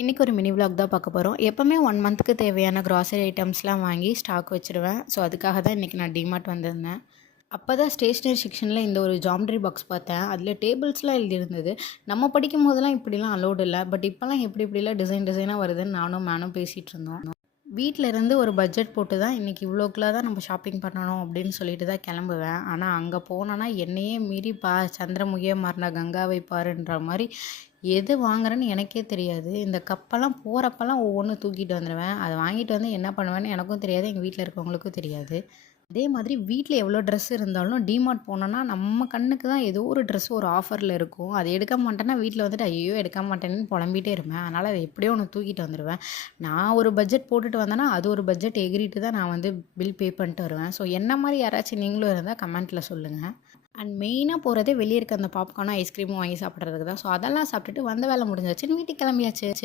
இன்றைக்கி ஒரு mini vlog தான் பார்க்க போகிறோம். எப்போவுமே 1 மந்த்துக்கு தேவையான கிராசரி ஐட்டம்ஸ்லாம் வாங்கி ஸ்டாக் வச்சுருவேன். ஸோ அதுக்காக தான் இன்றைக்கி நான் டிமார்ட் வந்திருந்தேன். அப்போ தான் ஸ்டேஷ்னரி செக்ஷனில் இந்த ஒரு ஜாமெட்ரி பாக்ஸ் பார்த்தேன். அதில் டேபிள்ஸ்லாம் எழுதியிருந்தது. நம்ம படிக்கும் போதெல்லாம் இப்படிலாம் அலோடு இல்லை. பட் இப்போலாம் எப்படி இப்படிலாம் டிசைனாக வருதுன்னு நானும் மேனும் பேசிகிட்டு இருந்தோம். வீட்டில் இருந்து ஒரு பட்ஜெட் போட்டு தான் இன்றைக்கி இவ்வளோக்குலாம் தான் நம்ம ஷாப்பிங் பண்ணணும் அப்படின்னு சொல்லிட்டு தான் கிளம்புவேன். ஆனால் அங்கே போனோன்னா என்னையே மீறி சந்திரமுகியாக மாறின கங்காவை பாருன்ற மாதிரி எது வாங்குறேன்னு எனக்கே தெரியாது. இந்த கப்பெல்லாம் போகிறப்பெல்லாம் ஒவ்வொன்றும் தூக்கிட்டு வந்துடுவேன். அதை வாங்கிட்டு வந்து என்ன பண்ணுவேன்னு எனக்கும் தெரியாது, எங்கள் வீட்டில் இருக்கவங்களுக்கும் தெரியாது. அதே மாதிரி வீட்டில் எவ்வளோ ட்ரெஸ் இருந்தாலும் டிமார்ட் போனோன்னா நம்ம கண்ணுக்கு தான் ஏதோ ஒரு ட்ரெஸ் ஒரு ஆஃபரில் இருக்கும். அதை எடுக்க மாட்டேன்னா வீட்டில் வந்துட்டு ஐயோ எடுக்க மாட்டேன்னு புலம்பிகிட்டே இருப்பேன். அதனால் அதை எப்படியோ ஒன்று தூக்கிட்டு வந்துடுவேன். நான் ஒரு பட்ஜெட் போட்டுட்டு வந்தேன்னா அது ஒரு பட்ஜெட் எகிரிட்டு தான் நான் வந்து பில் பே பண்ணிட்டு வருவேன். ஸோ என்ன மாதிரி யாராச்சும் நீங்களும் இருந்தால் கமெண்ட்டில் சொல்லுங்கள். அண்ட் மெயினாக போகிறதே வெளியே இருக்க அந்த பாப்கார்னும் ஐஸ்கிரீமும் வாங்கி சாப்பிட்றதுக்கு தான். ஸோ அதெல்லாம் சாப்பிட்டுட்டு வந்த வேலை முடிஞ்சாச்சுன்னு வீட்டுக்கு கிளம்பியாச்சு.